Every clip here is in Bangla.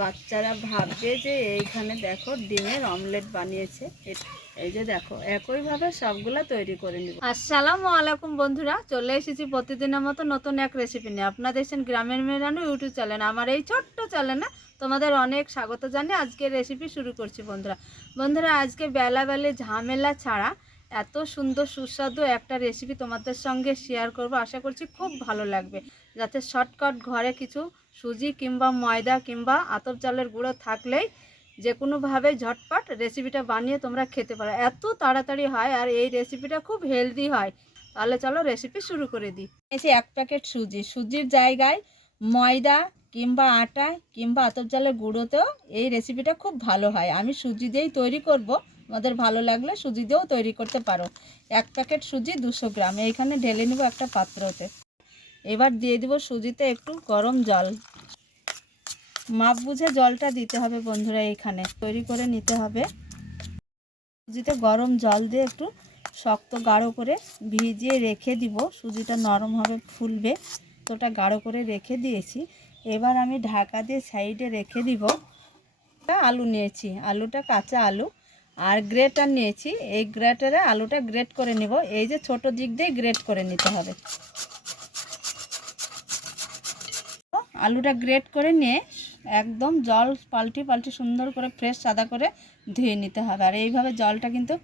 বাচ্চারা ভাববে যে এইখানে দেখো ডিমের অমলেট বানিয়েছে। এই যে দেখো একইভাবে সবগুলা তৈরি করে নিব। আসসালামু আলাইকুম বন্ধুরা, চলে এসেছি প্রতিদিনের মতো নতুন এক রেসিপি নিয়ে। আপনারা দেখছেন গ্রামের মেয়েরানো ইউটিউব চ্যানেল। আমার এই ছোট্ট চ্যানেলে তোমাদের অনেক স্বাগত জানিয়ে আজকে রেসিপি শুরু করছি। বন্ধুরা আজকে বেলাবেলা ঝামেলা ছাড়া এত সুন্দর সুস্বাদু একটা রেসিপি তোমাদের সঙ্গে শেয়ার করব। আশা করছি খুব ভালো লাগবে। যাতে শর্টকাট ঘরে কিছু সুজি কিংবা ময়দা কিংবা আতপ চালের গুঁড়ো থাকলেই যে কোনোভাবে ঝটপট রেসিপিটা বানিয়ে তোমরা খেতে পারো। এত তাড়াতাড়ি হয় আর এই রেসিপিটা খুব হেলদি হয়। তাহলে চলো রেসিপি শুরু করে দিই। এই যে 1 প্যাকেট সুজির জায়গায় ময়দা কিংবা আটা কিংবা আতপ চালের গুঁড়োতেও এই রেসিপিটা খুব ভালো হয়। আমি সুজি দিয়েই তৈরি করব, আমাদের ভালো লাগলে সুজি দিয়েও তৈরি করতে পারো। 1 প্যাকেট সুজি 200 গ্রাম এইখানে ঢেলে নেব একটা পাত্রতে। এবার দিয়ে দিব সুজিতে একটু গরম জল। মাপ বুঝে জলটা দিতে হবে বন্ধুরা। এইখানে তৈরি করে নিতে হবে। সুজিতে গরম জল দিয়ে একটু শক্ত গাঢ় করে ভিজিয়ে রেখে দিব। সুজিটা নরম হবে, ফুলবে, তোটা গাঢ় করে রেখে দিয়েছি। এবার আমি ঢাকা দিয়ে সাইডে রেখে দিব। আলু নিয়েছি, আলুটা কাঁচা আলু আর গ্রেটার নিয়েছি। এই গ্রেটারে আলুটা গ্রেট করে নিব। এই যে ছোট দিক দিয়ে গ্রেট করে নিতে হবে। আলুটা গ্রেট করে নিয়ে একদম জল পাল্টি সুন্দর করে ফ্রেশ সাদা করে ধুয়ে নিতে হবে। আর এইভাবে জলটা কিন্তু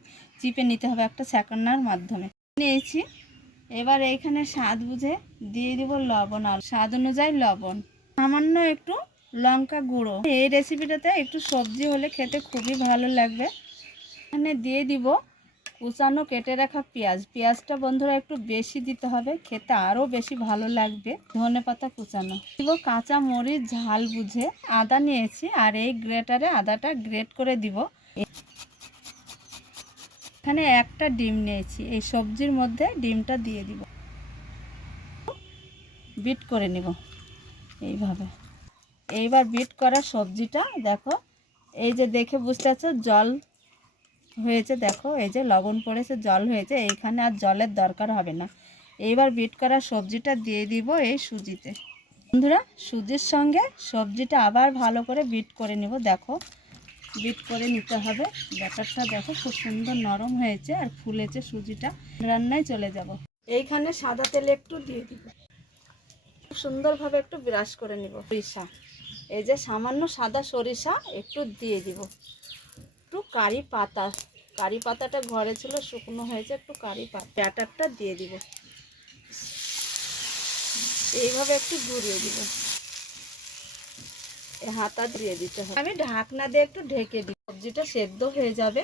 চিপে নিতে হবে একটা ছাঁকনার মাধ্যমে। নিয়েছি। এবার এইখানে স্বাদ বুঝে দিয়ে দিব লবণ, আর স্বাদ অনুযায়ী লবণ, সামান্য একটু লঙ্কা গুঁড়ো। এই রেসিপিটাতে একটু সবজি হলে খেতে খুবই ভালো লাগবে। এখানে দিয়ে দিব কুচানো কেটে রাখা পেঁয়াজটা বন্ধুরা একটু বেশি দিতে হবে, খেতে আরও বেশি ভালো লাগবে। ধনেপাতা কুচানো দিব, কাঁচা মরিচ ঝাল বুঝে, আদা নিয়েছি আর এই গ্রেটারে আদাটা গ্রেট করে দিব। এখানে একটা ডিম নিয়েছি, এই সবজির মধ্যে ডিমটা দিয়ে দিব, বিট করে নিব এইভাবে। এইবার বিট করা সবজিটা দেখো, এই যে দেখে বুঝতে পারছো জল হয়েছে, দেখো এই যে লবণ পড়েছে, জল হয়েছে। এইখানে আর জলের দরকার হবে না। এইবার বিট করা সবজিটা দিয়ে দিব এই সুজিতে। বন্ধুরা সুজির সঙ্গে সবজিটা আবার ভালো করে বিট করে নিব। দেখো বিট করে নিতে হবে। ব্যাটারটা দেখো খুব সুন্দর নরম হয়েছে আর ফুলেছে সুজিটা। রান্নায় চলে যাব। এইখানে সাদা তেল একটু দিয়ে দিব, খুব সুন্দরভাবে একটু ব্রাশ করে নিব। সরিষা, এই যে সামান্য সাদা সরিষা একটু দিয়ে দিব। একটু কারি পাতাটা ঘরে ছিল, শুকনো হয়েছে, একটু কারি পাতা। ব্যাটারটা দিয়ে দিব, এইভাবে একটু ঘুরিয়ে দিব। হাতা দিয়ে দিতে হবে। আমি ঢাকনা দিয়ে একটু ঢেকে দিই, সবজিটা সেদ্ধ হয়ে যাবে।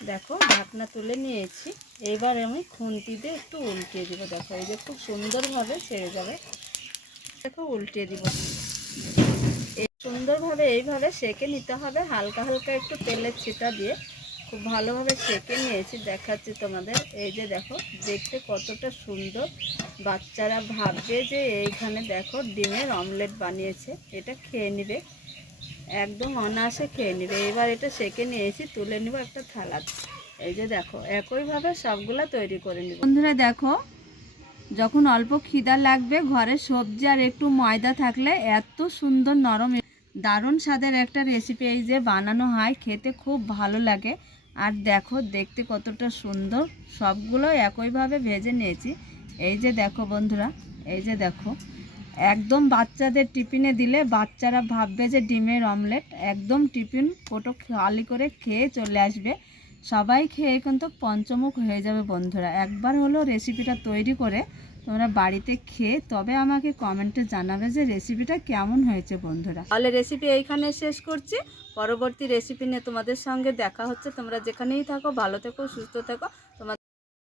দেখো ঢাকনা তুলে নিয়েছি। এবার আমি খুন্তি দিয়ে একটু উল্টিয়ে দিব। দেখো এই যে খুব সুন্দরভাবে ছেড়ে যাবে। দেখো উল্টিয়ে দিব। সুন্দরভাবে এইভাবে সেঁকে নিতে হবে, হালকা একটু তেলের ছিটা দিয়ে খুব ভালোভাবে সেঁকে নিয়েছি। দেখাচ্ছি তোমাদের। এই যে দেখো দেখতে কতটা সুন্দর। বাচ্চারা ভাববে যে এইখানে দেখো ডিমের অমলেট বানিয়েছে। এটা খেয়ে নেবে, একদম অনায়াসে খেয়ে নেবে। এবার এটা সেঁকে নিয়েছি, তুলে নেব একটা থালাতে। এই যে দেখো একইভাবে সবগুলা তৈরি করে নেব। বন্ধুরা দেখো, যখন অল্প খিদা লাগবে, ঘরে সবজি আর একটু ময়দা থাকলে এত সুন্দর নরম দারুণ স্বাদের একটা রেসিপি এই যে বানানো হয়, খেতে খুব ভালো লাগে। আর দেখো দেখতে কতটা সুন্দর। সবগুলো একইভাবে ভেজে নিয়েছি। এই যে দেখো বন্ধুরা, এই যে দেখো একদম বাচ্চাদের টিফিনে দিলে বাচ্চারা ভাববে যে ডিমের অমলেট। একদম টিফিন কোটো খালি করে খেয়ে চলে আসবে। সবাই খেয়ে কিন্তু পঞ্চমুখ হয়ে যাবে বন্ধুরা। একবার হলো রেসিপিটা তৈরি করে তোমরা বাড়িতে খেয়ে তবে আমাকে কমেন্টে জানাবে যে রেসিপিটা কেমন হয়েছে বন্ধুরা। তাহলে রেসিপি এইখানে শেষ করছি। পরবর্তী রেসিপি নিয়ে তোমাদের সঙ্গে দেখা হচ্ছে। তোমরা যেখানেই থাকো ভালো থেকো, সুস্থ থেকো। তোমার